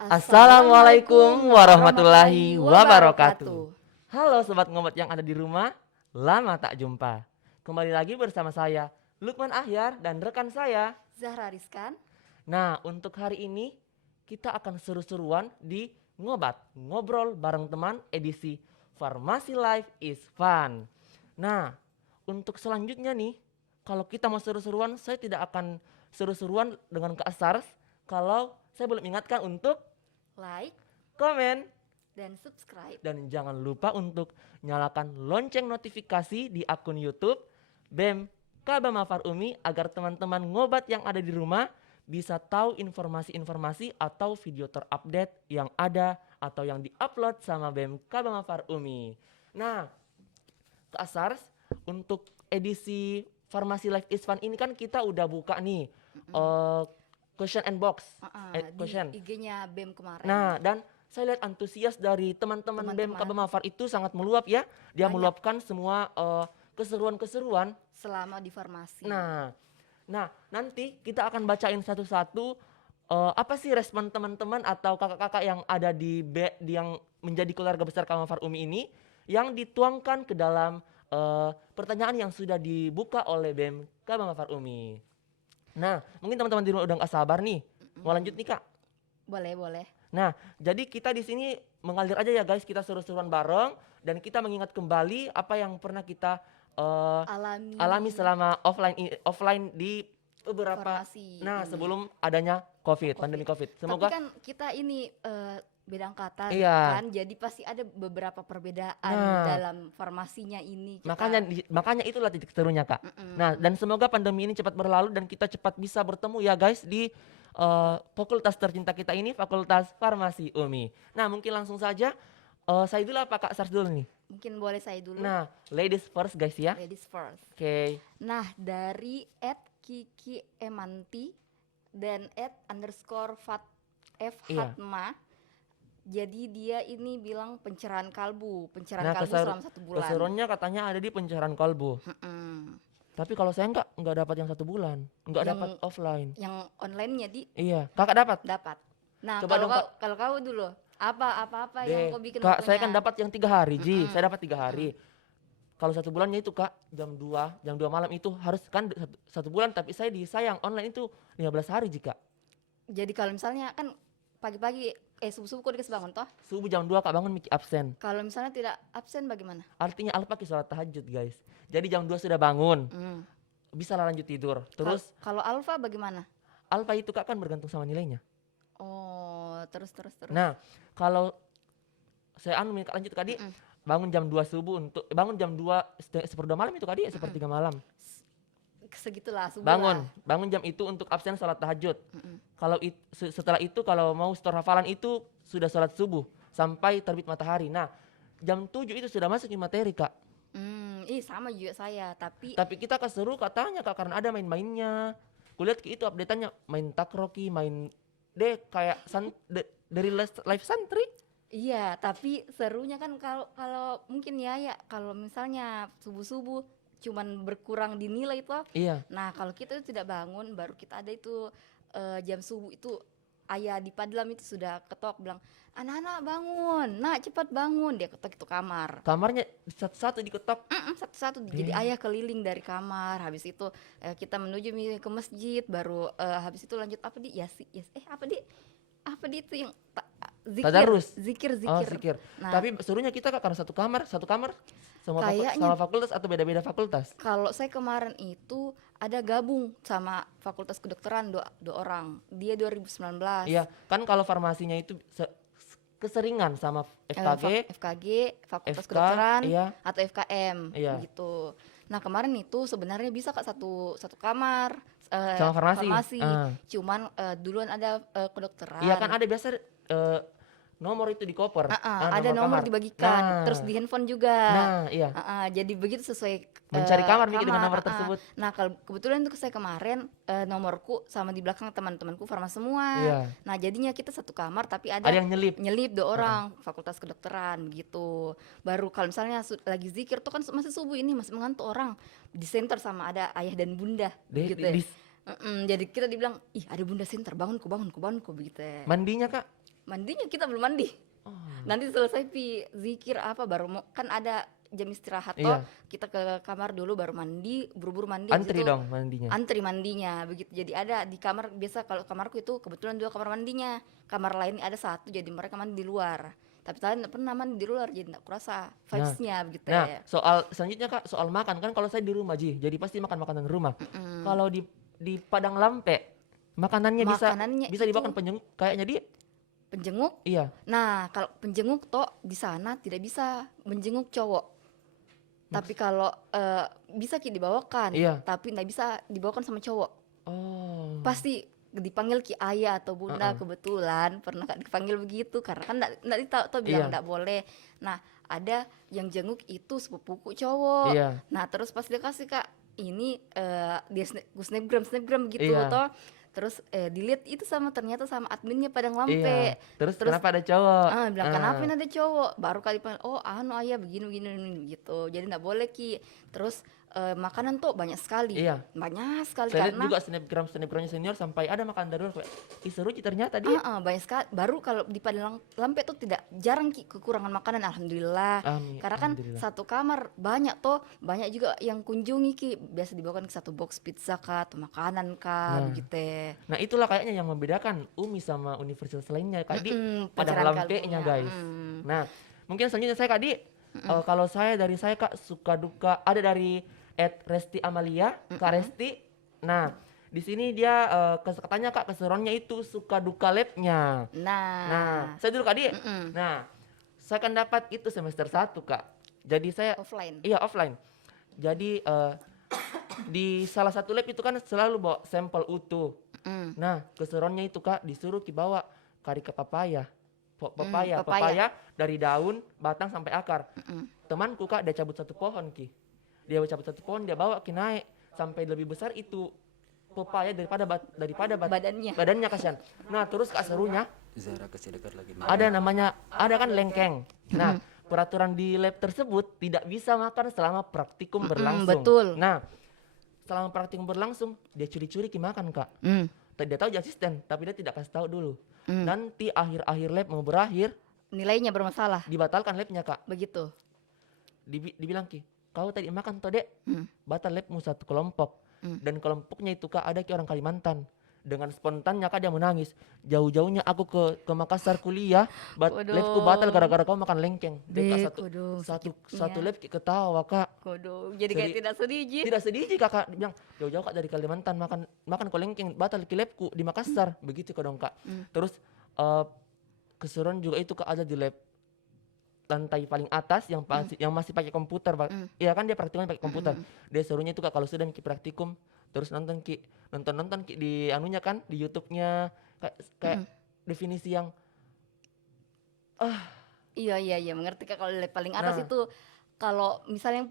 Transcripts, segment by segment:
Assalamualaikum warahmatullahi wabarakatuh. Halo sobat ngobat yang ada di rumah, lama tak jumpa. Kembali lagi bersama saya, Lukman Ahyar dan rekan saya, Zahra Rizkan. Nah, untuk hari ini kita akan seru-seruan di Ngobat, ngobrol bareng teman edisi Farmasi Life is Fun. Nah, untuk selanjutnya nih, kalau kita mau seru-seruan, saya tidak akan seru-seruan dengan Kak Sars kalau saya belum ingatkan untuk Like komen, dan subscribe. dan jangan lupa untuk nyalakan lonceng notifikasi di akun YouTube BEM Kabama Farumi agar teman-teman ngobat yang ada di rumah bisa tahu informasi-informasi atau video terupdate yang ada atau yang diupload sama BEM Kabama Farumi. Nah, Kak Sars, untuk edisi Farmasi Life is Fun ini kan kita udah buka nih question and box. Question. Di IG-nya BEM kemarin. Nah, dan saya lihat antusias dari teman-teman BEM Kabama Far itu sangat meluap ya. Dia Banyak. meluapkan semua keseruan-keseruan. Selama di farmasi. Nah, nanti kita akan bacain satu-satu apa sih respon teman-teman atau kakak-kakak yang ada yang menjadi keluarga besar Kabama Far Umi ini yang dituangkan ke dalam pertanyaan yang sudah dibuka oleh BEM Kabama Far Umi. Nah, mungkin teman-teman di rumah udah gak sabar nih. Mau lanjut nih, Kak? Boleh. Nah, jadi kita di sini mengalir aja ya guys, kita seru-seruan bareng dan kita mengingat kembali apa yang pernah kita alami selama offline di beberapa Farmasi nah ini. sebelum adanya pandemi Covid. Semoga Tapi kan kita ini beda angkatan Iya. kan, jadi pasti ada beberapa perbedaan Nah. dalam farmasinya ini. makanya itulah titik serunya, Kak. Nah, dan semoga pandemi ini cepat berlalu dan kita cepat bisa bertemu ya guys di fakultas tercinta kita ini, Fakultas Farmasi UMI. Nah, mungkin langsung saja saya dulu apa Kak Sars dulu nih? Mungkin boleh saya dulu. Nah, ladies first guys ya. Ladies first. Oke. Nah, dari @kiki_emanti dan Iya. @_fatma. Jadi dia ini bilang pencerahan kalbu Nah, selama 1 bulan. keseruannya katanya ada di pencerahan kalbu. Tapi kalau saya nggak dapat yang 1 bulan, nggak Yang- dapat offline. Yang online-nya Iya, kakak dapat. Nah, Coba kalau dong, kalau kau dulu apa yang Deh, kau bikin Kak, saya waktunya? kan dapat yang 3 hari, Ji. Saya dapat 3 hari. Kalau 1 bulannya itu Kak, jam 2 malam itu harus kan 1 bulan, tapi saya disayang online itu 15 hari Ji, Kak. Jadi kalau misalnya kan pagi-pagi subuh-subuh kau dikasih bangun toh. Subuh jam 2 Kak bangun mikir absen. Kalau misalnya tidak absen bagaimana? Artinya Alfa pakai sholat tahajud, guys. Jadi jam 2 sudah bangun, bisa lah lanjut tidur. Terus Kalau Alfa bagaimana? Alfa itu Kak kan bergantung sama nilainya. Oh, terus. Nah, kalau saya lanjut tadi, bangun jam 2 subuh bangun jam 2 sepertiga malam itu tadi, sepertiga malam. Segitulah subuh. Bangun jam itu untuk absen sholat tahajud. Kalau setelah itu kalau mau setor hafalan itu sudah sholat subuh sampai terbit matahari. Nah, jam 7 itu sudah masuk di materi, Kak. Sama juga saya, tapi kita keseru katanya Kak karena ada main-mainnya. Kulihat itu update-annya main takroki, main kayak dari live santri. iya, tapi serunya kan kalau mungkin ya kalau misalnya subuh-subuh cuman berkurang di nilai itu. Iya. Nah, kalau kita itu tidak bangun, baru kita ada itu jam subuh itu ayah di Padlam itu sudah ketok bilang, "Anak-anak bangun, nak cepat bangun." Dia ketok itu kamar. Kamarnya satu-satu diketok. Satu-satu. Jadi ayah keliling dari kamar. Habis itu kita menuju ke masjid, baru habis itu lanjut apa di apa di itu yang Tadarus. zikir. Oh, zikir. Nah, Tapi serunya kita Kak karena satu kamar sama Kayaknya- fakultas atau beda-beda fakultas. kalau saya kemarin itu ada gabung sama Fakultas Kedokteran dua orang. Dia 2019. Iya, kan kalau farmasinya itu keseringan sama FKG, FKG, Fakultas FK, Kedokteran, iya. atau FKM Iya. gitu. Nah, kemarin itu sebenarnya bisa Kak satu kamar Sama farmasi. Cuman duluan ada kedokteran. Iya kan ada biasa nomor itu di koper. Ada nomor kamar. dibagikan, Nah. terus di handphone juga. Nah, iya. Jadi begitu sesuai Mencari kamar dengan nomor tersebut. Nah, kalau kebetulan tuh saya kemarin nomorku sama di belakang teman-temanku farmasi semua. Iya. Nah, jadinya kita satu kamar tapi Ada yang nyelip. 2 orang Fakultas Kedokteran gitu. Baru kalau misalnya lagi zikir tuh kan masih subuh ini masih mengantuk orang di center sama ada ayah dan bunda gitu ya. Jadi kita dibilang, "Ih, ada bunda center, bangunku begitu ya. Mandinya Kak? mandinya kita belum mandi. Oh. Nanti selesai zikir apa baru mau, kan ada jam istirahat toh, Iya. kita ke kamar dulu baru mandi, buru-buru mandi. habis Antri itu dong mandinya. antri mandinya begitu. Jadi ada di kamar, biasa kalau kamarku itu kebetulan 2 kamar mandinya, kamar lain ada 1, jadi mereka mandi di luar. Tapi kalian nggak pernah mandi di luar, jadi nggak kurasa vibes-nya begitu Nah, ya. soal selanjutnya Kak, soal makan kan kalau saya di rumah jadi pasti makan makanan rumah. Kalau di Padang Lampe makanannya Makanannya bisa itu dimakan penjenguk kayaknya penjenguk. iya. Nah, kalau penjenguk toh di sana tidak bisa menjenguk cowok. Tapi kalau bisa ki dibawakan, Iya. tapi nggak bisa dibawakan sama cowok. Oh. Pasti dipanggil ki ayah atau bunda. Kebetulan pernah Kak dipanggil begitu karena kan nggak ditahu tuh bilang Iya. nggak boleh. Nah, ada yang jenguk itu sepupuku cowok. Iya. Nah, terus pas dia kasih Kak, ini dia snapgram gitu Iya. toh. Terus dilihat itu ternyata sama adminnya Padang Iya. Lampe. Terus Terus kenapa ada cowok? bilang kenapa ini ada cowok, baru kali panggil, oh anu ayah begini gitu, jadi nggak boleh ki. Terus makanan tuh banyak sekali, Iya. banyak sekali Saya lihat karena juga snapgramnya senior sampai ada makan dari luar kayak, ih seru Ci ternyata dia. banyak sekali. Baru kalau di Padang Lampe tuh tidak jarang ki kekurangan makanan, alhamdulillah. Amin. Karena kan Alhamdulillah. satu kamar banyak banyak juga yang kunjungi ki, biasa dibawakan ke 1 box pizza kah atau makanan kah Nah. begitu. Nah itulah kayaknya yang membedakan UMI sama universitas lainnya Kak Di Padang Pacaran Lampe-nya kalbunya. guys. Nah mungkin selanjutnya saya Kak Di, kalau dari saya Kak suka duka ada dari Resti Amalia, Kak Resti. Nah di sini dia katanya Kak keseruannya itu suka duka labnya. Nah saya dulu Kak Di. Nah saya kan dapat itu semester 1 Kak. Jadi saya Offline. iya offline. Jadi di salah satu lab itu kan selalu bawa sampel utuh. Nah keseruannya itu Kak disuruh bawa karika papaya. Papaya dari daun, batang sampai akar. Temanku Kak dia cabut 1 pohon Ki. Dia cabut 1 pohon, dia bawa Ki naik sampai lebih besar itu papaya daripada badannya kasihan. Nah terus Kak serunya Zara kasih dekat lagi. ada kan lengkeng. Nah peraturan di lab tersebut tidak bisa makan selama praktikum berlangsung. betul. Nah selama praktikum berlangsung dia curi-curi makan Kak. Dia tahu dia asisten tapi dia tidak kasih tahu dulu. Nanti akhir lab mau berakhir Nilainya bermasalah, dibatalkan labnya Kak. begitu. Dibilang Ki, kau tadi makan toh Dek, batal labmu 1 kelompok. Dan kelompoknya itu Kak ada orang Kalimantan. Dengan spontannya Kak dia menangis. Jauh-jauhnya aku ke Makassar kuliah, labku batal gara-gara kau makan lengkeng. Dia Kak satu lab Ki ketawa Kak. Kodong, jadi kayak tidak sedih Ji. Tidak sedih Ji Kakak, dia bilang jauh-jauh Kak dari Kalimantan makan kau lengkeng, batal ki labku di Makassar. Begitu Kak dong Kak. Terus keseruan juga itu Kak ada di lab lantai paling atas yang masih pakai komputer Pak. Iya kan dia praktikum pakai komputer. Dia serunya itu Kak kalau sudah Ki praktikum terus nonton Ki di anunya kan di YouTube-nya kayak definisi yang Iya mengerti Kak. Kalau lab paling atas Nah. itu, kalau misalnya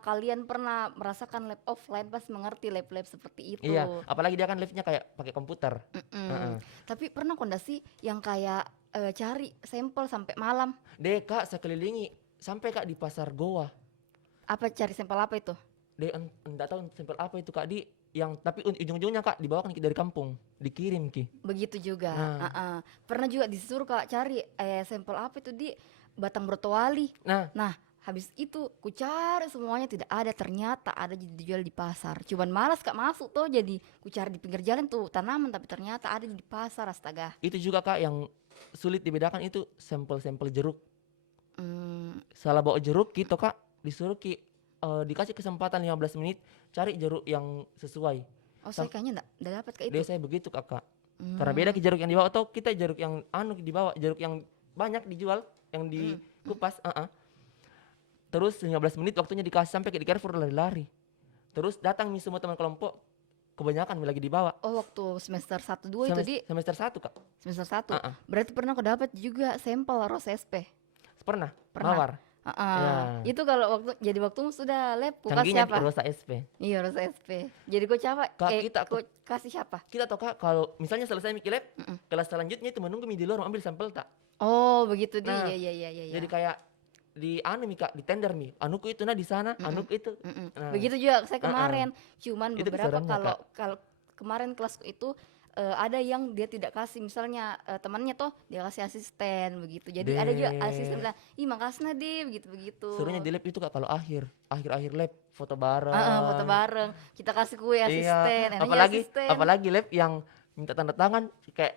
kalian pernah merasakan lab offline pasti mengerti lab-lab seperti itu. iya, apalagi dia kan live-nya kayak pakai komputer. Tapi pernah kondisi yang kayak cari sampel sampai malam. Deh Kak saya kelilingi sampai Kak di pasar Goa. Apa cari sampel apa itu? Deh enggak tahu sampel apa itu Kak di yang tapi ujung-ujungnya Kak dibawakan Ki dari kampung, dikirim Ki. Begitu juga. Nah. Pernah juga disuruh Kak cari sampel apa itu di Batang Brotowali. Nah, Habis itu ku cari semuanya tidak ada, ternyata ada dijual di pasar. Cuman malas Kak masuk tuh, jadi ku cari di pinggir jalan tuh tanaman, tapi ternyata ada di pasar, astaga. itu juga Kak yang sulit dibedakan itu sampel-sampel jeruk. Hmm, Salah bawa jeruk gitu Kak, disuruh Ki dikasih kesempatan 15 menit cari jeruk yang sesuai. saya kayaknya enggak dapat Kak itu. Dia saya begitu Kakak. Karena beda Ki jeruk yang dibawa atau kita jeruk yang dibawa, jeruk yang banyak dijual yang dikupas, Terus 15 menit waktunya dikasih sampai ke di Carrefour lari-lari. Terus datang nih semua teman kelompok, kebanyakan lagi dibawa. Oh, waktu semester 1 2 itu di Semester 1 Kak. semester 1. Berarti pernah aku dapat juga sampel Rose SP. Pernah. Pernah. Mawar. Ya. Itu kalau waktu sudah lab ku kasih Canggihnya siapa? Rosa SP. Iya, Rose SP. Jadi kau coba Kak, kita kau kasih siapa? Kita tahu Kak kalau misalnya selesai Miki Lab, kelas selanjutnya itu menunggu di luar mau ambil sampel tak. Oh, begitu di. Nah, Iya. Jadi kayak di Kak, di tender anuku itu di sana, anuku itu. Nah, Begitu juga saya kemarin. Cuman Itu beberapa keseruannya, kalau kemarin kelasku itu ada yang dia tidak kasih, misalnya temannya toh dia kasih asisten begitu. Jadi ada juga asisten Deh. bilang, ih makasih Nadif begitu-begitu. Serunya di lab itu Kak kalau akhir lab foto Foto bareng. bareng. Kita kasih kue Iya, asisten, namanya apalagi asisten. apalagi lab yang minta tanda tangan kayak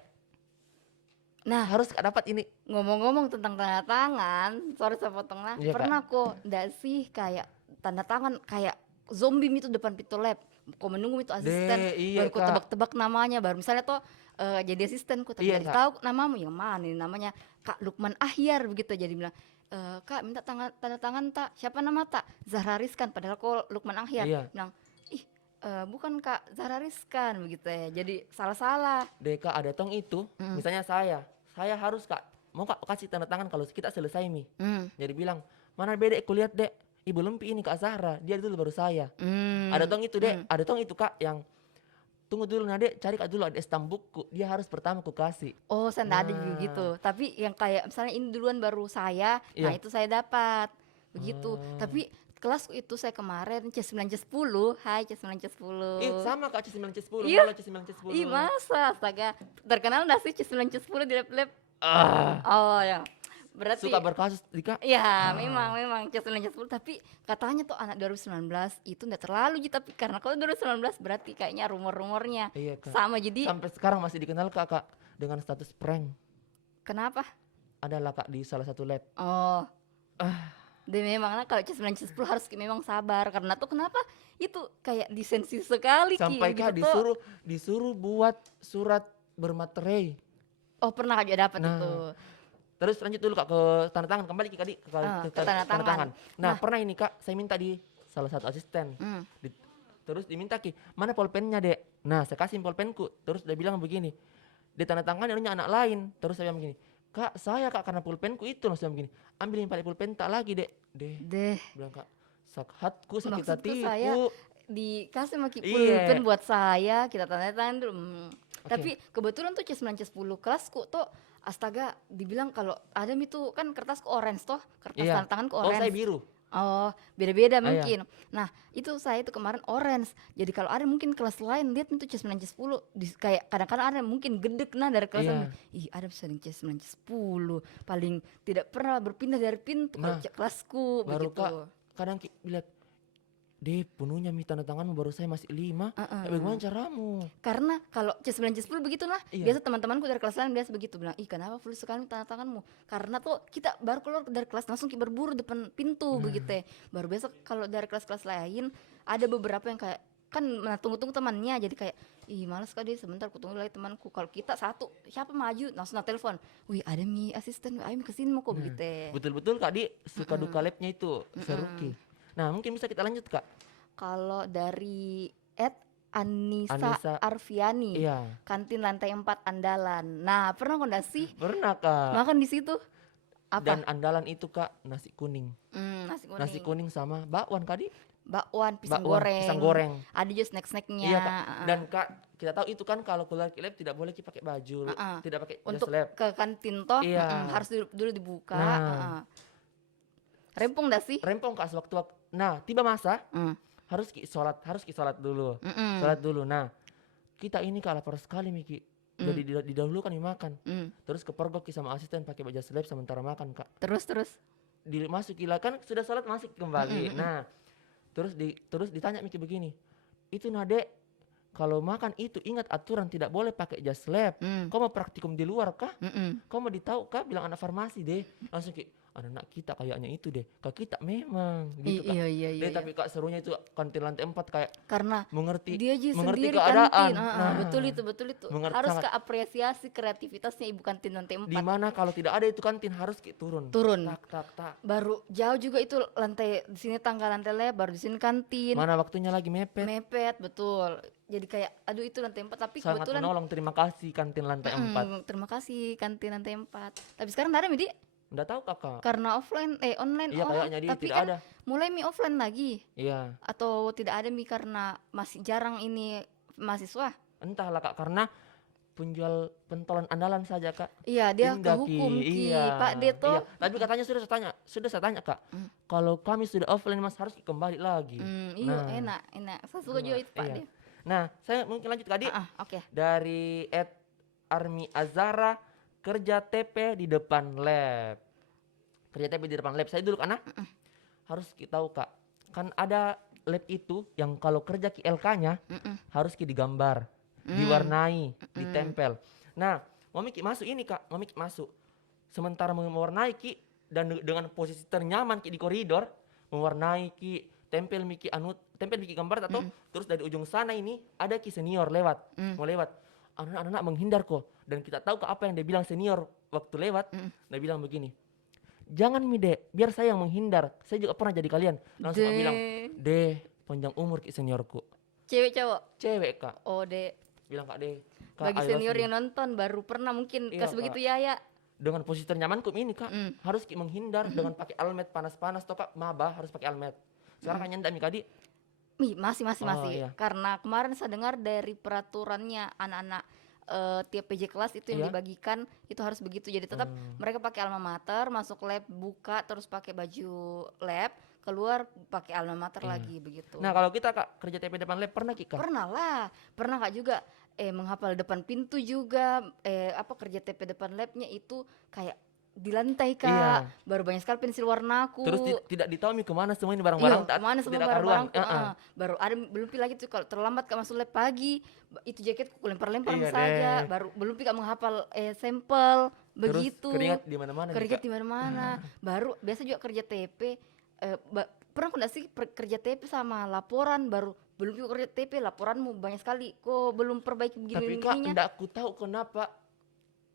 Nah, harus Kak dapat ini. ngomong-ngomong tentang tanda tangan, sorry saya potong lah. Iya Kak. Pernah kok ndak sih kayak tanda tangan kayak zombie itu depan pintu lab. Kok menunggu itu asisten, Iya baru kok Kak. tebak-tebak namanya, baru misalnya toh jadi asisten kok tapi Iya, dari Kak. tahu namamu yang mana ini namanya Kak Lukman Ahyar begitu, jadi bilang Kak minta tanda tangan tak, siapa nama tak, Zahra Rizkan, padahal kok Lukman Ahyar. Iya. Bilang ih bukan Kak Zahra Rizkan begitu ya, jadi salah-salah. Deh Kak ada tong itu, Mm, misalnya saya harus Kak, mau Kak kasih tanda tangan kalau kita selesai nih. mm, Jadi bilang, mana bedek kulihat dek, ibu Lempi ini Kak Zahra, dia dulu baru saya. Ada tong itu dek, ada tong itu Kak yang tunggu dulu nah dek, cari Kak dulu ada stamp buku, dia harus pertama ku kasih. Oh, saya nggak ada juga Nah. gitu. Tapi yang kayak misalnya ini duluan baru saya, nah Iya. itu saya dapat. Begitu. Oh. Tapi kelasku itu saya kemarin C9 C10. Hai C9 C10. Sama Kak C9 C10, Iya. halo C9 C10. Ih, masa astaga. Terkenal nggak sih C9 C10 di lab-lab? Ah, Oh, ya. Berarti suka berkasus di Kak. ya memang C9 C10, tapi katanya tuh anak 2019 itu nggak terlalu gitu, tapi karena kalau 2019 berarti kayaknya rumor-rumornya Iya Kak. sama, jadi Sampai sekarang masih dikenal Kak dengan status prank. kenapa? Adalah Kak di salah satu lab. Oh, Ah, dan memang lah kalau C9 C10 harus memang sabar, karena tuh kenapa itu kayak disensi sekali sampai Kak gitu tuh. disuruh buat surat bermaterai. Oh, pernah aja dapat Nah, itu. Terus lanjut dulu Kak ke tanda tangan, kembali ke tadi Ke tanda tangan. Nah, pernah ini Kak, saya minta di salah satu asisten. Hmm. Terus diminta Ki, mana pulpennya dek? Nah, saya kasih pulpenku. Terus dia bilang begini, di tanda tangan punya anak lain. Terus saya bilang begini, Kak saya Kak karena pulpenku itu. Langsung begini, ambilin paling pulpen tak lagi dek. Deh, Bilang Kak, sakhatku sakit maksudku hatiku. saya dikasih maki Iya. pulpen buat saya, kita tanda tangan dulu. Oke. Tapi kebetulan tuh C9 C10 kelasku tuh astaga, dibilang kalau ada itu kan kertasku orange toh, kertas Iya. tanda tanganku Oh saya orange. biru. Oh, beda-beda Ah, iya. mungkin. Nah, itu saya itu kemarin orange. Jadi kalau ada mungkin kelas lain lihat itu C9 C10 kayak kadang-kadang ada mungkin gedek nah dari kelas Iya. lain. Ih, ada sering C9 C10. Paling tidak pernah berpindah dari pintu kalau Nah, kelasku baru begitu. Kak kadang lihat, deh penuhnya mi tanda tanganmu baru saya masih 5. Bagaimana caramu? Karena kalau C9 C10 begitulah. Iya. Biasa teman-temanku dari kelas lain biasa begitu bilang, "Ih, kenapa full sekali tanda tanganmu?" Karena tuh kita baru keluar dari kelas langsung kita berburu depan pintu begitu ya. Baru besok kalau dari kelas-kelas lain ada beberapa yang kayak kan tunggu-tunggu temannya, jadi kayak ih malas kali sebentar aku tunggu lagi temanku. Kalau kita satu siapa maju langsung telepon, wih ada mi asisten, ayo mi kesini mau kok begitu ya. Betul-betul Kak Di suka duka labnya itu seruki. Nah mungkin bisa kita lanjut Kak. Kalau dari Anissa Anissa. Arfiani, Iya. kantin lantai 4 Andalan. Nah, pernah kok nggak sih Pernah Kak. makan di situ? Apa? Dan andalan itu Kak nasi kuning. Nasi kuning. Nasi kuning sama bakwan Kak Di. Bakwan, pisang Bakwan, goreng. pisang goreng. Ada juga snack-snacknya. Iya Kak. Dan Kak kita tahu itu kan kalau keluar lab tidak boleh pakai baju, tidak pakai jas Untuk lab. ke kantin toh Iya. harus dulu dibuka. Nah. Rempong dah sih? Rempong Kak sewaktu-waktu. Nah tiba masa Mm, harus ki sholat dulu. mm-mm, Sholat dulu. Nah kita ini Kak lapar sekali Miki. Jadi didahulukan makan. mm. Terus kepergok ki sama asisten pakai baju lab sementara makan Kak. Terus. Masuk gila kan sudah sholat masuk kembali. Nah terus ditanya Miki begini, itu Nade kalau makan itu ingat aturan tidak boleh pakai jas lab. Kau mau praktikum di luar kah? Kau mau ditahu kah? Bilang anak farmasi deh. Langsung ki anak kita kayaknya itu deh. Kak kita memang gitu Kak. Iya. Deh, tapi Kak serunya itu kantin lantai 4 kayak Karena mengerti dia aja mengerti sendiri keadaan. kantin. Nah, Betul itu. mengerti Harus sangat. keapresiasi kreativitasnya ibu kantin lantai 4. di mana kalau tidak ada itu kantin harus ki turun. Turun. Tak. Baru jauh juga itu lantai di sini tangga lantai lebar, di sini kantin. Mana waktunya lagi mepet. Mepet betul. Jadi kayak aduh itu lantai 4 tapi Sangat kebetulan menolong, terima kasih kantin lantai 4. terima kasih kantin lantai 4. Tapi sekarang enggak ada Midi Nggak tahu Kakak. karena online. Iya kayaknya dia tapi tidak kan ada. mulai Mi offline lagi Iya. atau tidak ada Mi karena masih jarang ini mahasiswa. Entahlah Kak karena penjual pentolan andalan saja Kak. Iya, dia Pindah, kehukum Ki. Iya. Pak Deto. Iya. Tapi katanya sudah saya tanya Kak. Kalau kami sudah offline Mas harus kembali lagi. Iya, Nah. enak. Saya suka juga itu Pak Iya. De. Nah, saya mungkin lanjut Kak Adi. Oke. Dari Army Azara, kerja TP di depan lab. Kerja TP di depan lab. Saya dulu karena harus kita tahu Kak. Kan ada lab itu yang kalau kerja LK-nya harus digambar, diwarnai, ditempel. Nah, mau Miki masuk ini Kak, mau Miki masuk. Sementara mewarnai Ki dan dengan posisi ternyaman Ki di koridor, mewarnai Ki, tempel Miki gambar atau terus dari ujung sana ini ada Ki senior lewat, mau lewat. Anak-anak menghindar kok, dan kita tahu ke apa yang dia bilang senior waktu lewat. Dia bilang begini, jangan mi dek, biar saya yang menghindar, saya juga pernah jadi kalian. Langsung aku bilang, deh panjang umur Ki seniorku. Cewek cowok? Cewek Kak. Oh dek. Bilang Kak deh, Bagi senior yang nonton baru pernah mungkin Iya, kas begitu Kak. ya. Dengan posisi ternyamanku ini Kak, harus Ki menghindar dengan pakai almet panas-panas toh Kak, maba harus pakai almet. Sekarang kan nyandak mi Kak Di. Masih Oh, iya. Karena kemarin saya dengar dari peraturannya anak-anak tiap PJ kelas itu yang Iya? dibagikan itu harus begitu. Jadi tetap mereka pakai alma mater, masuk lab buka terus pakai baju lab, keluar pakai alma mater lagi begitu. Nah kalau kita Kak kerja TP depan lab pernah Ki Kak? Pernah Kak juga menghafal depan pintu juga kerja TP depan labnya itu kayak di lantai Kak. Iya. Baru banyak sekali pensil warnaku. Terus tidak ditahu mi kemana semua ini barang-barang. Iya, kemana semua tidak barang-barang karuan. baru ada belum pi lagi tuh kalau terlambat Kak masuk lab pagi itu jaketku lempar-lempar Iya saja deh. baru belum pi Kak menghafal sampel begitu. Terus keringat di mana-mana nih, Keringat Kak. di mana-mana. Baru biasa juga kerja TP pernah kok enggak sih kerja TP sama laporan baru belum juga kerja TP laporanmu banyak sekali kok belum perbaiki Tapi Kak begini-begininya. enggak aku tahu kenapa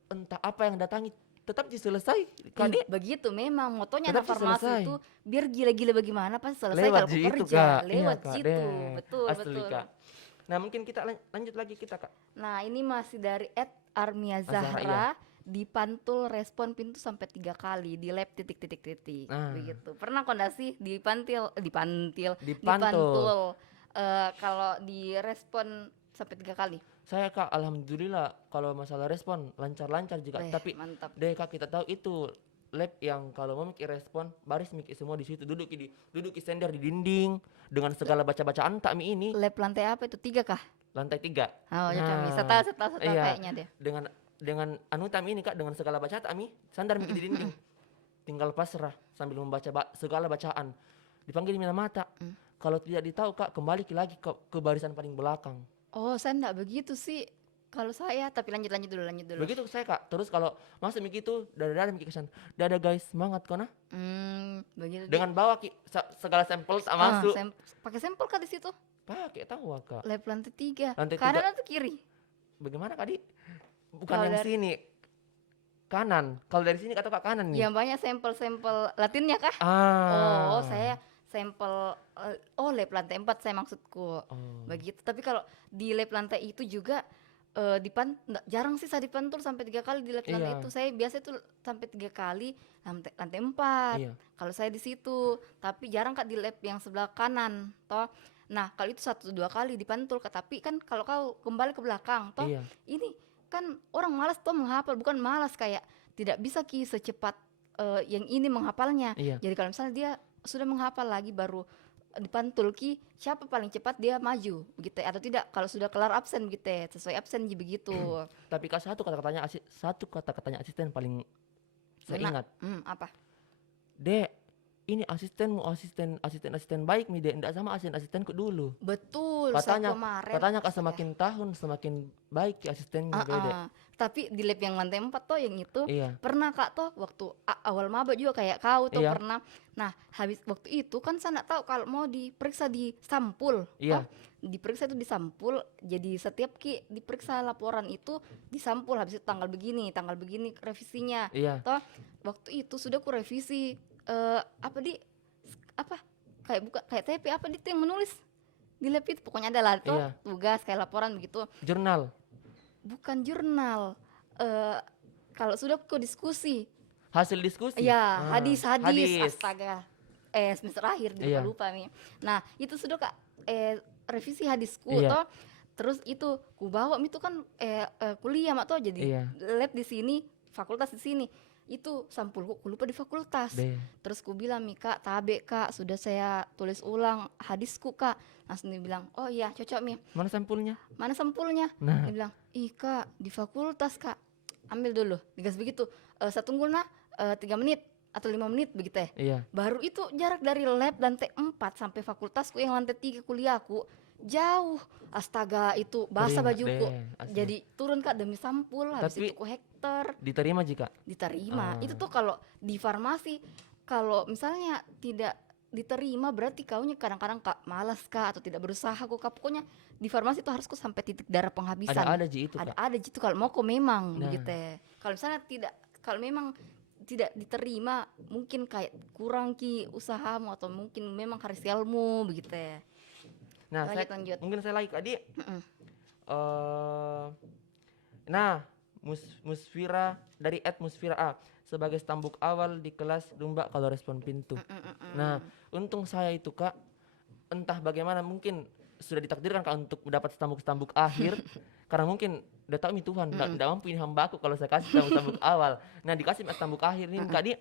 entah apa yang datangi tetap selesai Kak Di. Begitu memang motonya Tetap anak farmasi selesai. itu biar gila-gila bagaimana pasti selesai Lewat kalau situ, bekerja Kak. lewat Iya, Kak, situ deh. betul Asli, betul. Kak. Nah mungkin kita lanjut lagi kita Kak. Nah ini masih dari Armia Zahra, Zahra dipantul respon pintu sampai 3 kali di lab titik begitu. Pernah kok nggak sih dipantul kalau di respon sampai 3 kali? Saya Kak alhamdulillah kalau masalah respon lancar-lancar juga. Tapi mantap. deh Kak kita tahu itu lab yang kalau mau mikir respon baris mikir semua di situ duduk di sender di dinding dengan segala baca-bacaan tak mi ini Lab lantai apa itu 3 kah? lantai 3. Oh ya kami Nah, setelah iya. kayaknya deh. Dengan anu tami ini Kak dengan segala bacaan tami sandar mikir di dinding. Tinggal pasrah sambil membaca segala bacaan. Dipanggil di mata. Kalau tidak ditahu Kak kembali lagi ke barisan paling belakang. Oh saya enggak begitu sih kalau saya tapi lanjut dulu. Begitu saya Kak. Terus kalau masuk begitu dadah mikir kesan. Dadah guys semangat kona. Begitu. Dengan bawa segala sampel tak masuk. Pakai sampel kah di situ? Pakai tahu Kak. Lab lantai 3. Lantai Kanan 3. atau kiri? Bagaimana Kak Di? Bukan Kalau yang dari- sini. Kanan. Kalau dari sini kata Kak kanan nih. Yang banyak sampel Latinnya kah? Ah. Oh, saya sampel lab lantai 4 saya maksudku. Begitu. Tapi kalau di lab lantai itu juga jarang sih saya dipantul sampai 3 kali di lab lantai Iya. itu. Saya biasa itu sampai 3 kali lantai 4. Iya. Kalau saya di situ, tapi jarang Kak di lab yang sebelah kanan, toh. Nah, kalau itu 1-2 kali dipantul Kak, tapi kan kalau kau kembali ke belakang, toh Iya. ini kan orang malas toh menghafal, bukan malas kayak tidak bisa Ki secepat yang ini menghafalnya. Iya. Jadi kalau misalnya dia sudah menghafal lagi baru dipantul Ki, siapa paling cepat dia maju begitu atau tidak kalau sudah kelar absen begitu sesuai absen begitu. Tapi Kak satu kata-katanya asisten paling saya Mana? ingat. Apa? Dek, ini asistenmu asisten baik nih Dek, enggak sama asistenku dulu. Betul, Katanya saya kemarin. Kak astaga. semakin tahun semakin baik ya asistennya Dek. Tapi di lab yang lantai 4 toh yang itu Iya. pernah Kak toh waktu awal maba juga kayak kau toh Iya. pernah. Nah habis waktu itu kan saya nggak tahu kalau mau diperiksa di sampul. Iya. Toh, diperiksa itu di sampul. Jadi setiap Ki diperiksa laporan itu di sampul habis itu tanggal begini revisinya. Iya. Toh waktu itu sudah ku revisi kayak TP apa itu yang menulis di lab itu pokoknya ada lah toh Iya. tugas kayak laporan begitu. Jurnal. Bukan jurnal. Kalau sudah ke diskusi. Hasil diskusi. Ya, Ah, hadis. Astaga. Semester akhir Iya. lupa nih. Nah, itu sudah Kak revisi hadisku Iya. toh. Terus itu ku bawa itu kan kuliah mak toh jadi Iya. lab di sini, fakultas di sini. itu sampulku ku lupa di fakultas. Be. Terus ku bilang, "Mi Kak, tabe Kak, sudah saya tulis ulang hadisku Kak." Langsung dia bilang, "Oh iya cocok Mi, Mana sampulnya? mana sampulnya?" Nah, Dia bilang, "Ih Kak, di fakultas Kak, ambil dulu." Digas begitu, saya tunggu nah 3 menit atau 5 menit begitu ya. iya. Baru itu jarak dari lab lantai 4 sampai fakultasku yang lantai 3 kuliahku jauh. Astaga, itu basah Keringat bajuku. deh, asli. Jadi turun Kak demi sampul, habis Tapi itu ku hektar, diterima jika. diterima. Ah. Itu tuh kalau di farmasi, kalau misalnya tidak diterima berarti kaunya kadang-kadang Kak malas Kak atau tidak berusaha Kak. Pokoknya di farmasi tuh harus sampai titik darah penghabisan. Ada Ji itu, Kak. Ada gitu kalau mau kok memang Nah. begitu ya. Kalau misalnya tidak, kalau memang tidak diterima mungkin kayak kurang ki usahamu atau mungkin memang harus ilmu begitu ya. Nah, Lanjut. mungkin saya lagi Kak Di. Mm-mm. Nah, Musfira dari Musfira A sebagai stambuk awal di kelas Dumba kalau respon pintu. Nah, untung saya itu Kak, entah bagaimana mungkin sudah ditakdirkan Kak untuk mendapat stambuk-stambuk akhir karena mungkin udah tahu nih Tuhan enggak mampu ini hamba aku kalau saya kasih stambuk-stambuk awal. Nah, dikasih stambuk akhir ini Kak Di.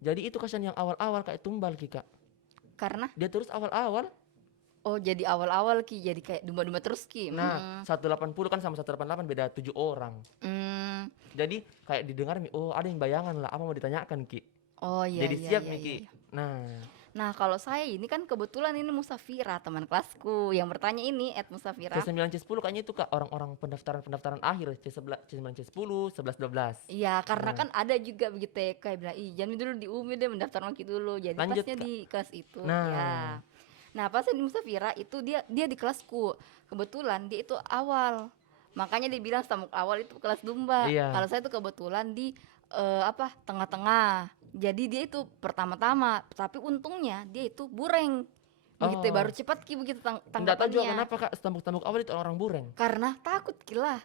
Jadi itu kasihan yang awal-awal kayak tumbal Ki Kak. Karena Dia terus awal-awal. oh jadi awal-awal ki jadi kayak domba-domba terus ki. Nah, 180 kan sama 188 beda 7 orang. Mm. Jadi kayak didengar nih, oh ada yang bayangan lah, apa mau ditanyakan Ki. Oh iya Jadi iya siap iya, nih Ki. iya. Nah, Nah kalau saya ini kan kebetulan ini Musafira teman kelasku yang bertanya ini Musafira. C9 C10 kayaknya itu Kak orang-orang pendaftaran akhir C11 C9 C10 11 12. Iya karena Nah. kan ada juga begitu ya kayak bilang ih jangan dulu di UMI deh mendaftar lagi dulu jadi Lanjut, pasnya Kak. di kelas itu Nah. ya. Nah pas di Musafira itu dia di kelasku kebetulan dia itu awal makanya dia bilang stambuk awal itu kelas Dumba. Iya. Kalau saya tuh kebetulan di tengah-tengah jadi dia itu pertama-tama tapi untungnya dia itu bureng begitu ya, Oh. baru cepat ki begitu Enggak tahu juga tanggapannya kenapa Kak stambuk-stambuk awal itu orang bureng. karena takut gila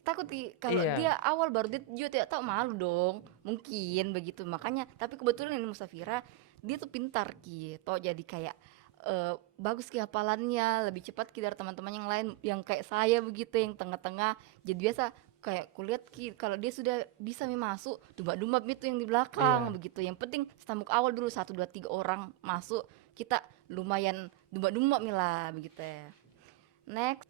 takut kalau Iya. dia awal baru dia juga tidak tahu malu dong mungkin begitu makanya tapi kebetulan ini Musafira dia tuh pintar ki toh jadi kayak bagus ki hafalannya lebih cepat ki dari teman-teman yang lain yang kayak saya begitu yang tengah-tengah jadi biasa kayak kulihat ki kalau dia sudah bisa masuk dumba-dumba itu yang di belakang Iya. begitu yang penting stambuk awal dulu 1 2 3 orang masuk kita lumayan dumba-dumba mila begitu ya. Next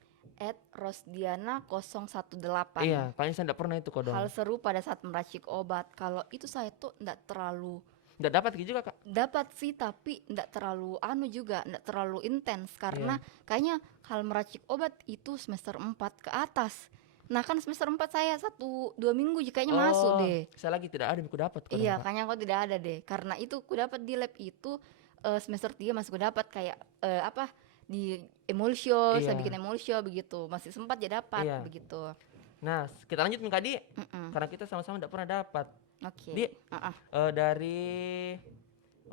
@rosdiana 018. Iya, kayaknya saya enggak pernah itu kok dong. Hal seru pada saat meracik obat. Kalau itu saya tuh enggak terlalu Enggak dapat gitu juga Kak. dapat sih tapi enggak terlalu juga enggak terlalu intens karena Iya. kayaknya hal meracik obat itu semester 4 ke atas. Nah kan semester 4 saya 1-2 minggu kayaknya masuk deh. Saya lagi tidak ada yang ku dapat kok. Iya, kayaknya kok tidak ada deh. Karena itu ku dapat di lab itu semester 3 masih ku dapat kayak di emulsio, saya Iya. bikin emulsio begitu. Masih sempat ya dapat Iya. begitu. Nah, kita lanjut nih Kak Di. Mm-mm. Karena kita sama-sama enggak pernah dapat. Oke. Di, Ah-ah. dari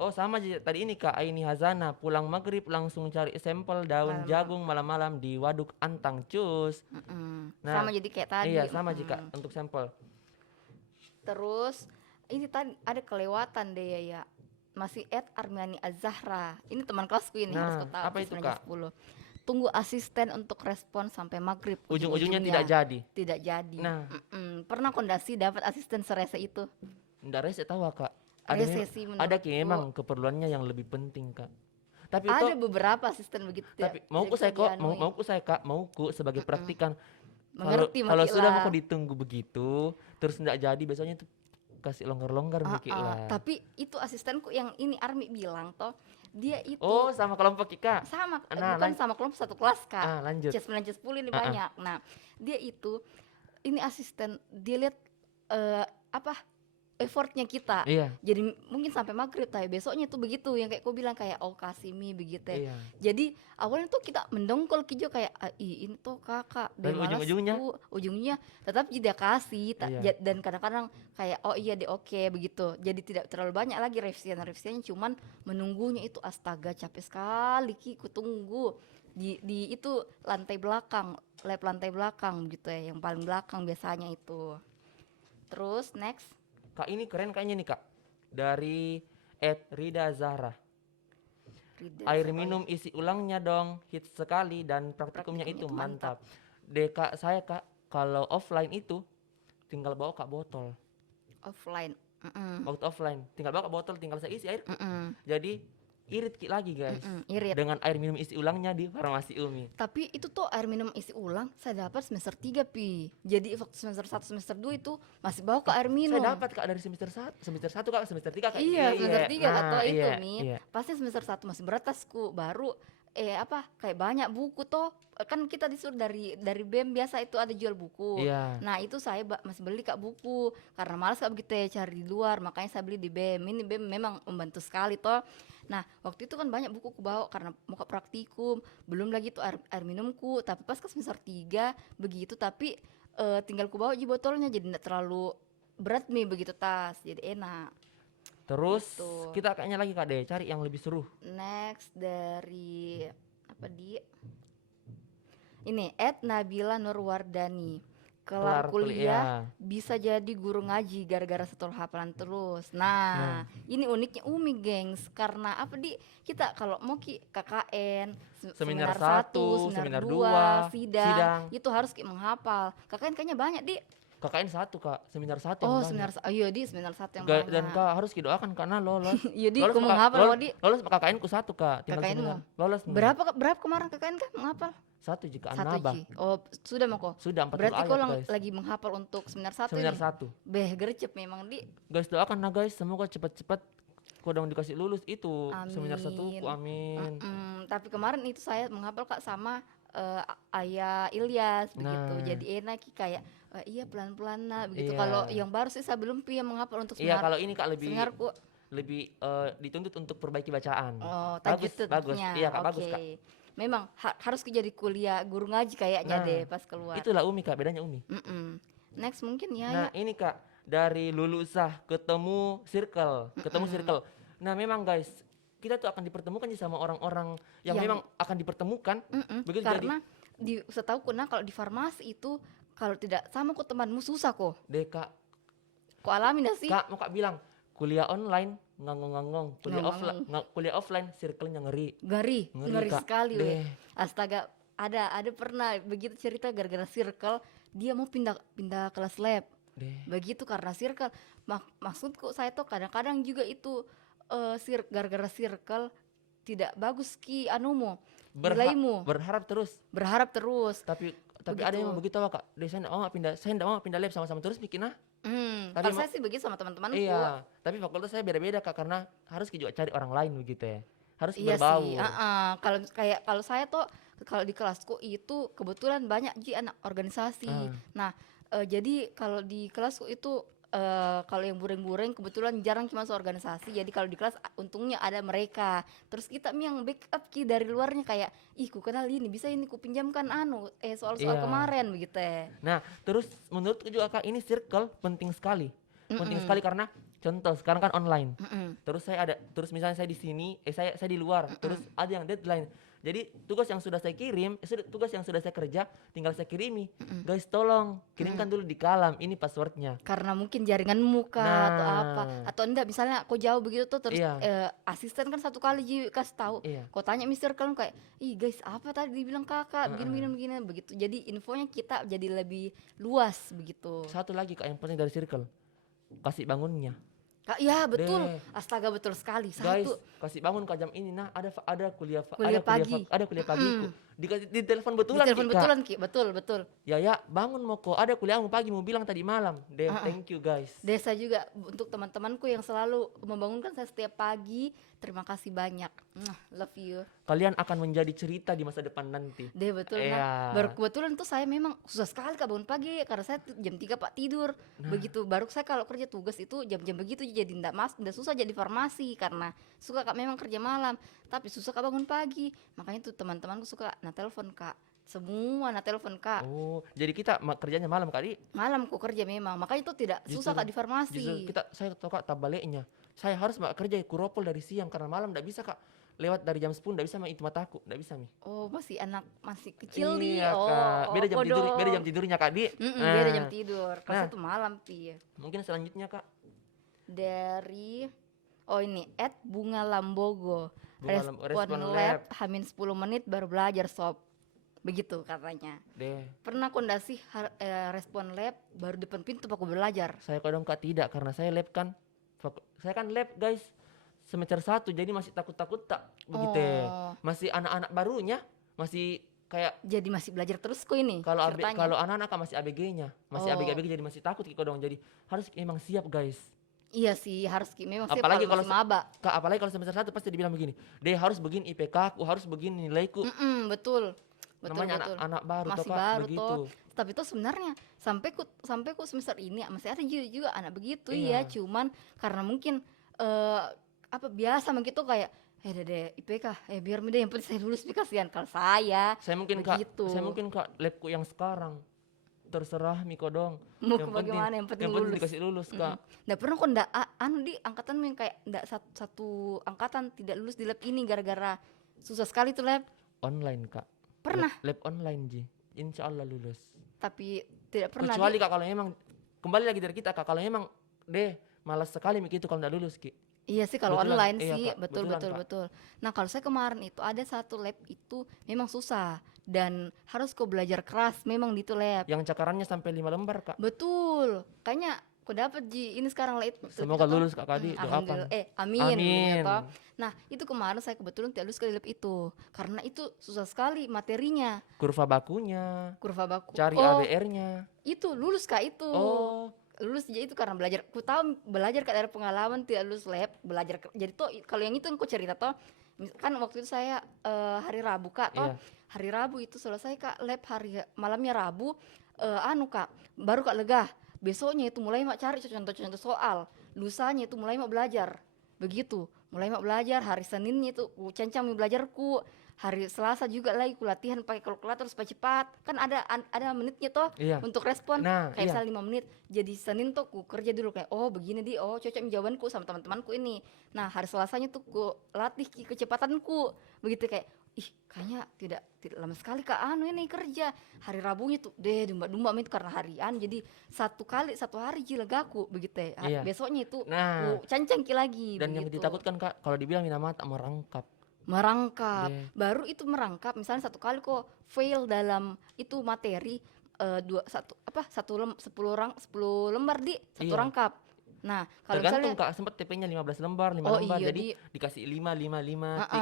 sama aja tadi ini Kak Aini Hazana pulang maghrib langsung cari sampel daun Malam-malam. jagung malam-malam di Waduk Antang cus. Mm-mm. Nah, Sama jadi kayak tadi. Iya sama jika Mm-mm. untuk sampel. Terus ini tadi ada kelewatan deh ya. Masih Armiani Azahra. Ini teman kelasku ini Nah, harus kau tahu. apa itu, 9 Kak? 10. Tunggu asisten untuk respon sampai maghrib. Ujung-ujungnya tidak jadi. Tidak jadi. Nah. Pernah kondasi dapat asisten serese itu. Ndak rese tahu Kak. Rese mem- sih ada menurutku. memang keperluannya yang lebih penting Kak. Tapi Ada itu beberapa asisten begitu. tapi tidak mauku bisa saya kok dianuin. mauku saya Kak mauku sebagai praktikan. Mengerti Kalau Maki sudah lah. mau ditunggu begitu terus ndak jadi besoknya tuh kasih longgar-longgar Miki lah. Tapi itu asistenku yang ini Armi bilang toh dia itu Oh, sama kelompok Kika. sama Nah, bukan sama kelompok satu kelas Kak. Lanjut. C9 C10 ini banyak. Nah, dia itu ini asisten dia lihat effortnya kita. Iya. Jadi mungkin sampai maghrib tapi besoknya tuh begitu yang kayak kau bilang kayak oh kasih mie begitu ya. Iya. Jadi awalnya tuh kita mendongkol Kijo kayak ini tuh kakak Dan deh malas ujung-ujungnya? ujungnya tetap tidak kasih Iya. dan kadang-kadang kayak oh iya deh oke begitu. Jadi tidak terlalu banyak lagi revisiannya cuman menunggunya itu astaga capek sekali Ki ku tunggu di itu lantai belakang lab lantai belakang gitu ya yang paling belakang biasanya itu. Terus next Kak ini keren kayaknya nih Kak. Dari Rida Zahra. Rida Air Zahra. minum isi ulangnya dong, hits sekali dan praktikumnya itu mantap. Kak saya Kak, kalau offline itu tinggal bawa Kak botol. Offline Mm-mm. waktu offline. Tinggal bawa botol, tinggal saya isi air. Mm-mm. Jadi irit lagi guys. Irit. Dengan air minum isi ulangnya di Farmasi Umi. Tapi itu tuh air minum isi ulang saya dapat semester 3 Pi. Jadi waktu semester 1 semester 2 itu masih bawa ke air minum. Saya dapat Kak dari semester 1 Kak, semester 3 Kak. Iya, semester 3 kata itu iya, Mi. iya. Pasti semester 1 masih berat tasku, baru kayak banyak buku toh. Kan kita disuruh dari BEM biasa itu ada jual buku. Iya. Nah, itu saya masih beli Kak buku karena malas Kak begitu ya cari di luar, makanya saya beli di BEM. Ini BEM memang membantu sekali toh. Nah, waktu itu kan banyak buku ku bawa karena mau ke praktikum, belum lagi tuh air minumku, tapi pas ke semester 3 begitu, tapi tinggal ku bawa di botolnya jadi enggak terlalu berat nih begitu tas, jadi enak. Terus Gitu. kita kayaknya lagi Kak deh cari yang lebih seru. Next dari apa di ini Nabila Nurwardani, kelar kuliah bisa jadi guru ngaji gara-gara setor hafalan terus. Nah, ini uniknya Umi gengs, karena apa kita kalau mau KKN Seminar 1, 1, seminar seminar 2, 2, sidang itu harus menghafal. KKN kayaknya banyak KKN 1 Kak, seminar 1 Oh, yang banyak. iya seminar 1 yang banyak. Dan Kak harus didoakan karena lolos. Iya Lolos ku menghafal di lolos KKN ku 1 Kak, tinggal KKN seminar. mu. Lolos. Berapa kemarin KKN Kak menghafal? 1 jika 1 Annaba. Ji. Oh, sudah mau kok. Sudah 40 Berarti kau ayat guys. lagi menghafal untuk seminar 1 Seminar ini. 1. Beh, gercep memang Guys doakan nah guys, semoga cepat-cepat kau dong dikasih lulus itu Amin. seminar 1 ku, amin. Tapi kemarin itu saya menghafal Kak sama Ayah Ilyas begitu. Nah. Jadi enak kayak iya pelan-pelan nah begitu. Iya. Kalau yang baru sih saya belum yang menghafal untuk Iya, seminar. kalau ini Kak seminarku. lebih dituntut untuk perbaiki bacaan. Oh, bagus. tajwidnya. Iya Kak, Oke. bagus Kak. Memang harus jadi kuliah guru ngaji kayaknya Nah, deh pas keluar. Itulah Umi Kak, bedanya Umi. Next mungkin ya. Nah, ini Kak, dari lulusah ketemu circle. Nah, memang guys, kita tuh akan dipertemukan sama orang-orang yang memang akan dipertemukan. Begitu karena setauku kalau di farmasi itu kalau tidak sama kok temanmu susah kok. Deh Kak, Kok alami dah sih? Kak mau Kak bilang, kuliah online ngangong-ngangong, kuliah offline circle-nya ngeri Kak. Sekali weh. Astaga, ada pernah begitu cerita gara-gara circle dia mau pindah kelas lab. Begitu karena circle. Maksudku saya tuh kadang-kadang juga itu gara-gara circle tidak bagus ki anumu nilaimu. Berharap terus. Tapi ada yang begitu Kak. Saya enggak mau pindah lab sama-sama terus bikin Kalau saya sih begitu sama teman-temanku. Iya, tapi fakultas saya beda-beda Kak karena harus juga cari orang lain begitu ya. Harus Iya berbaur. sih. Kalau saya tuh kalau di kelasku itu kebetulan banyak anak organisasi. Nah, jadi kalau di kelasku itu kalau yang bureng-bureng kebetulan jarang cuma organisasi. Jadi kalau di kelas untungnya ada mereka. Terus kita yang backup dari luarnya kayak ku kenal ini, bisa ini ku pinjamkan soal-soal kemarin begitu ya. Nah, terus menurutku juga Kak ini circle penting sekali. Penting sekali karena contoh sekarang kan online. Terus misalnya saya di sini, saya di luar, terus ada yang deadline. Jadi tugas yang sudah saya kirim, tugas yang sudah saya kerja, tinggal saya kirimi. Guys tolong kirimkan dulu di kalam, ini passwordnya. Karena mungkin jaringanmu atau apa, atau enggak misalnya kau jauh begitu tuh terus asisten kan satu kali kasih tahu. Kau tanya Mister kalau kayak, guys apa tadi dibilang kakak begini begitu. Jadi infonya kita jadi lebih luas begitu. Satu lagi Kak yang penting dari circle, kasih bangunnya. Iya betul, astaga betul sekali. Guys, kasih bangun Kak jam ini. Nah, ada kuliah pagi. Ada kuliah pagiku. Di telepon betulan Ki. Betul. Ya, bangun mau kok. Ada kuliahmu pagi mau bilang tadi malam. Thank you guys. Desa juga untuk teman-temanku yang selalu membangunkan saya setiap pagi. Terima kasih banyak. Love you. Kalian akan menjadi cerita di masa depan nanti. Betul. Nah, baru kebetulan tuh saya memang susah sekali Kak bangun pagi karena saya jam 3 Pak tidur. Begitu baru saya kalau kerja tugas itu jam-jam begitu jadi enggak susah jadi farmasi karena suka Kak memang kerja malam, tapi susah Kak bangun pagi. Makanya tuh teman-temanku suka telepon Kak. Semua telepon Kak. Oh, jadi kita kerjanya malam Kak. Malam kok kerja memang. Makanya itu tidak susah Kak di farmasi. Justru saya tahu Kak tabaleknya. Saya harus kerja kuropol dari siang karena malam enggak bisa Kak. Lewat dari jam 10 enggak bisa itu mataku, enggak bisa Oh, masih kecil iya, Kak. Beda jam tidurnya Kak beda jam tidur. Kalau itu malam Mungkin selanjutnya Kak. Dari ini @bunga lambogo. Respon lab hamin 10 menit baru belajar sob. Begitu katanya. Pernah kondasi respon lab baru depan pintu aku belajar. Saya kadang Kak tidak karena saya lab kan saya kan lab guys semester 1 jadi masih takut-takut tak begitu. Oh, Masih anak-anak barunya masih kayak jadi masih belajar terus kok ini ceritanya. kalau anak-anak kan masih ABG-nya, masih Oh. ABG jadi masih takut Kiko dong. Jadi harus memang siap guys. Iya sih, harus memang sih Apalagi kalau kalau masih maba. Kak, apalagi kalau semester 1 pasti dibilang begini. Deh harus begini IPK aku, harus begini nilaiku. Betul. Betul, Namanya betul. anak baru toh Masih Kak, baru begitu. toh. Tapi tuh sebenarnya sampai ku semester ini masih ada juga anak begitu Iya. ya, cuman karena mungkin apa biasa begitu kayak deh IPK biar deh yang penting saya lulus kasihan kalau saya Saya mungkin begitu. Kak labku yang sekarang terserah Miko dong. Mau bagaimana yang penting lulus. Dikasih lulus Kak. Nggak pernah kok di angkatan yang kayak nggak satu angkatan tidak lulus di lab ini gara-gara susah sekali tuh lab. Online Kak. Pernah, Lab online Ji. Insya Allah lulus. tapi tidak pernah Kecuali Kak kalau memang kembali lagi dari kita Kak, kalau memang malas sekali begitu kalau nggak lulus Ki. Iya sih kalau Betulan, online iya, sih, Kak, betul betulan, betul Kak. betul. Nah kalau saya kemarin itu ada satu lab itu memang susah dan harus kau belajar keras memang di itu lab. Yang cakarannya sampai 5 lembar Kak. Betul, kayaknya kau dapat Ji ini sekarang lab. Semoga lulus Kak Kadi, Alhamdulillah. doakan. Amin. Amin. gitu. Nah itu kemarin saya kebetulan tidak lulus ke lab itu karena itu susah sekali materinya, Kurva bakunya, kurva baku. cari Oh ABR-nya. itu lulus kak itu. Oh, Lulus aja itu karena belajar. Ku tahu belajar Kak, dari pengalaman tidak lulus lab belajar. Jadi tuh kalau yang itu yang ku cerita toh kan waktu itu saya hari Rabu Kak toh. iya. Hari Rabu itu selesai Kak lab hari malamnya Rabu Kak baru Kak lega. Besoknya itu mulai mak cari contoh-contoh soal. Lusanya itu mulai mak belajar. Begitu. Mulai mak belajar hari Seninnya itu ku cancang belajarku. Hari Selasa juga lagi ku latihan pakai kalkulator supaya cepat. Kan ada menitnya toh Iya. untuk respon. Nah, Kayak iya. misalnya 5 menit. Jadi Senin tuh ku kerja dulu kayak begini cocok jawabanku sama teman-temanku ini. Nah hari Selasanya tuh ku latih kecepatanku. Begitu kayak kayaknya tidak lama sekali Kak ini kerja. Hari Rabunya tuh dumba-dumba itu karena harian. Jadi satu hari jilagaku begitu ya. Iya. Besoknya itu Nah, ku cancangki lagi dan yang begitu. ditakutkan Kak, kalau dibilang minamata merangkap. Merangkap. Deh. Baru itu merangkap misalnya satu kali kok fail dalam itu materi 10 lembar di satu Iya. rangkap. Nah, kalau Tergantung misalnya Kak, sempat TP-nya 15 lembar, 5 Oh lembar. iya, Jadi dikasih 5 tik.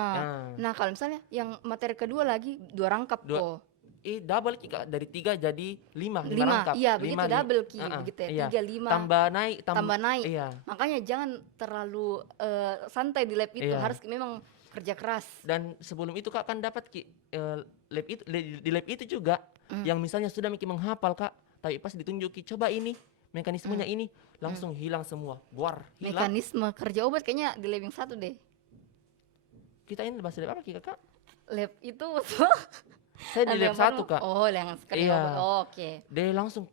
nah kalau misalnya yang materi kedua lagi 2 rangkap Dua- kok. Double Ki Kak, dari 3 jadi 5 5. rangkap. Iya, begitu Lima, double ki Ah, ah, begitu ya. iya. 3 5 Tambah naik, tambah naik. Iya. Makanya jangan terlalu santai di lab itu, Iya. harus memang kerja keras. Dan sebelum itu Kak kan dapat Ki lab itu di lab itu juga yang misalnya sudah Miki menghafal Kak, tapi pas ditunjuki coba ini mekanismenya ini langsung hilang semua. Buar, hilang. Mekanisme kerja obat kayaknya di lab yang satu deh. Kita ini bahas lab apa Ki Kak? Lab itu Saya di ada lab yang 1 baru- Kak. Oh, yang kerja Iya. obat. Oh, oke. Dia langsung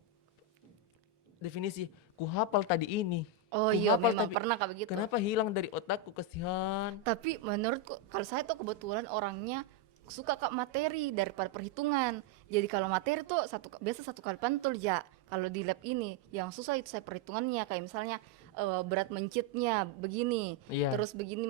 definisi ku hafal tadi ini. Oh Ku iya, hafal memang tapi pernah Kak begitu. kenapa hilang dari otakku, kasihan. Tapi menurutku kalau saya tuh kebetulan orangnya suka Kak materi daripada perhitungan. Jadi kalau materi tuh biasa satu kali pantul ya. Kalau di lab ini yang susah itu saya perhitungannya kayak misalnya berat mencitnya begini. Iya. Terus begini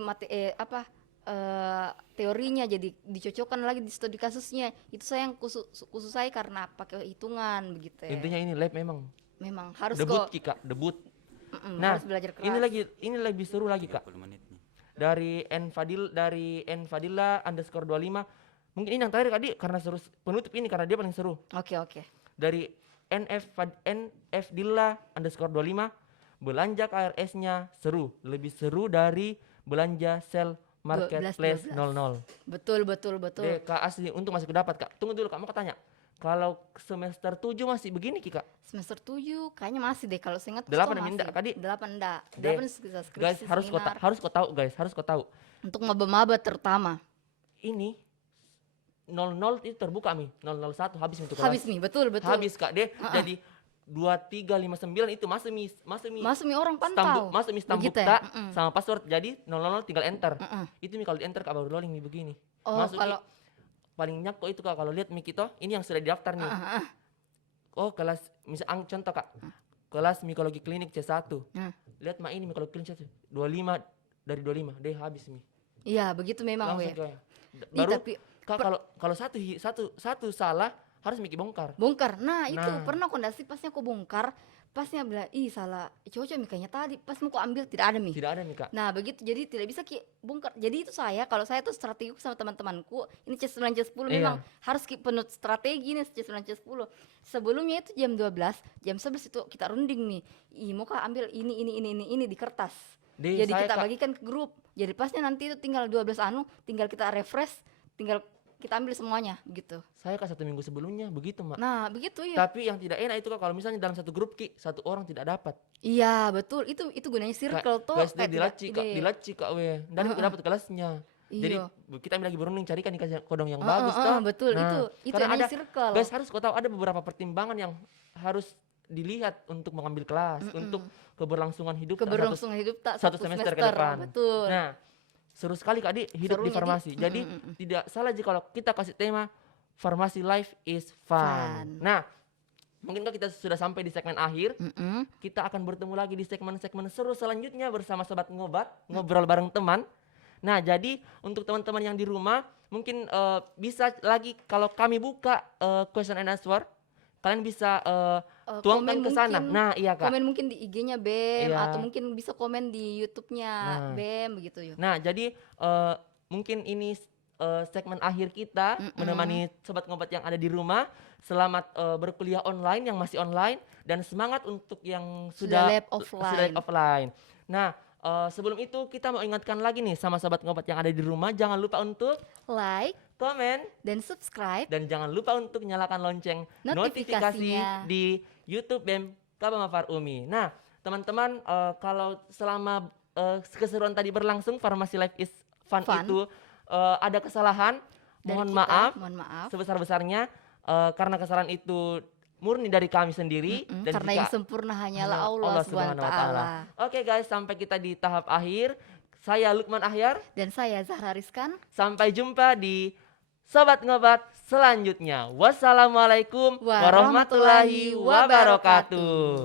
teorinya jadi dicocokkan lagi di studi kasusnya. Itu saya yang khusus saya karena pakai hitungan begitu ya. Intinya ini lab memang Harus debut kok Ki Kak, debut. Nah, harus belajar keras. ini lebih seru lagi Kak. 30 menit nih. Dari Fadila _ 25. Mungkin ini yang terakhir Kak karena seru penutup ini karena dia paling seru. Oke. Dari NF Dilla _ 25 belanja KRS-nya seru, lebih seru dari belanja sel marketplace 12. 00. Betul. Kak asli untuk masih dapat Kak. Tunggu dulu Kak, mau tanya. Kalau semester 7 masih begini Ki Kak? Semester 7 kayaknya masih deh kalau saya ingat. 8 masih. enggak, Kak, Di? 8 enggak. Deh, 8 bisa skripsi Guys, harus kau tahu guys, harus kau tahu. Untuk maba-maba terutama. Ini 00 itu terbuka Mi, 001 habis untuk kelas. Habis nih, betul. Habis Kak deh. Jadi 2359 itu masuk Mi. Masuk nih orang pantau. Masuk Mi Begitu stambukta ya? sama password. Jadi 00 tinggal enter. Mm-mm. Itu Mi kalau di enter Kak baru rolling Mi begini. Oh, Masuk kalau paling nyako itu Kak kalau lihat Mi kita, ini yang sudah didaftar nih. Oh, kelas contoh Kak. Kelas mikologi klinik C1. Lihat ini mikologi klinik C1. 25 dari 25 deh habis Mi. iya, begitu memang Langsung we. kayak. Ih, Baru tapi Kak kalau satu salah harus Miki bongkar. bongkar. Nah, itu Nah. pernah kondasi pasnya aku bongkar. pasnya bilang ih salah cocok mi kayaknya tadi pas mau kok ambil tidak ada mi. Tidak ada nih Kak. Nah begitu, jadi tidak bisa ki bongkar. Jadi itu kalau saya tuh strategi sama teman-temanku ini C9 C10 memang harus ki penuh strategi nih C9 C10. Sebelumnya itu jam 12, jam 11 itu kita runding nih. Ih mau kah ambil ini di kertas. Jadi kita bagikan ke grup. Jadi pasnya nanti itu tinggal 12 tinggal kita refresh, tinggal kita ambil semuanya begitu. Saya Kak 1 minggu sebelumnya begitu Mak. Nah begitu ya. Tapi yang tidak enak itu Kak kalau misalnya dalam satu grup Ki, satu orang tidak dapat. Iya betul, itu gunanya circle tuh. Kelas dia dilaci Kak we. Dan kita dapat kelasnya. Jadi Iya. kita lagi berunding carikan dikasih kodong yang bagus toh. Betul, Nah, itu karena namanya ada circle. guys harus kau tahu ada beberapa pertimbangan yang harus dilihat untuk mengambil kelas, untuk keberlangsungan hidup satu semester ke depan. Betul. Nah, seru sekali Kak Di hidup di Serunya farmasi. Jadi tidak salah jika kalau kita kasih tema Farmasi Life is Fun. Nah, mungkin kita sudah sampai di segmen akhir. Kita akan bertemu lagi di segmen-segmen seru selanjutnya bersama Sobat Ngobat, ngobrol bareng teman. Nah, jadi untuk teman-teman yang di rumah, mungkin bisa lagi kalau kami buka question and answer, kalian bisa tuangkan ke sana. Nah, iya Kak. Komen mungkin di IG-nya BEM Iya. atau mungkin bisa komen di YouTube-nya BEM begitu yuk. Nah, jadi mungkin ini segmen akhir kita menemani Sobat Ngobat yang ada di rumah. Selamat berkuliah online yang masih online dan semangat untuk yang Sudah lab offline. Nah, sebelum itu kita mau ingatkan lagi nih sama Sobat Ngobat yang ada di rumah, jangan lupa untuk Like komen dan subscribe dan jangan lupa untuk nyalakan lonceng notifikasi Notifikasinya. di YouTube BEM Kaba Mafar Umi. Nah, teman-teman kalau selama keseruan tadi berlangsung Farmasi Life is Fun. Itu ada kesalahan, dari mohon kita, maaf sebesar-besarnya karena kesalahan itu murni dari kami sendiri dan karena juga yang sempurna hanyalah Allah Subhanahu wa taala. Oke guys, sampai kita di tahap akhir. Saya Lukman Ahyar. Dan saya Zahra Rizkan. Sampai jumpa di Sobat Ngobat selanjutnya. Wassalamualaikum warahmatullahi wabarakatuh.